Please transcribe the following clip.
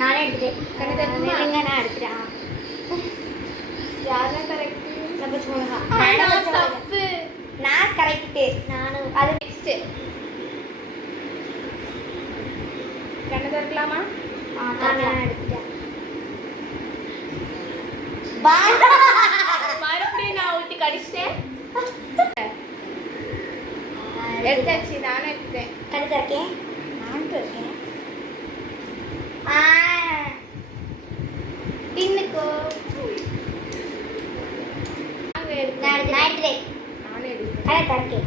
நானே எடுத்துட்டேன். கண்ணு திறக்குமா? இல்லைங்க, நான் எடுத்துட்டேன். யாரா கரெக்ட்? நம்ம சொல்லுங்க. நான் தப்பு. நான் கரெக்ட். நானும் அது நெக்ஸ்ட். கண்ணு திறக்கலாமா? நான் எடுத்துட்டேன். மறுபடியும் நான் ஊட்டி கடிச்சிட்டேன். எடுத்தாச்சு. நானும் எடுத்துட்டேன். கண்ணு திறக்கேன். நான் திறக்கேன். பின்னுக்கோ. நாங்க நான் எடுத்தேன். எடுத்துட்டேன். நானும் எடுத்தேன். கண்ணை திறக்கேன்.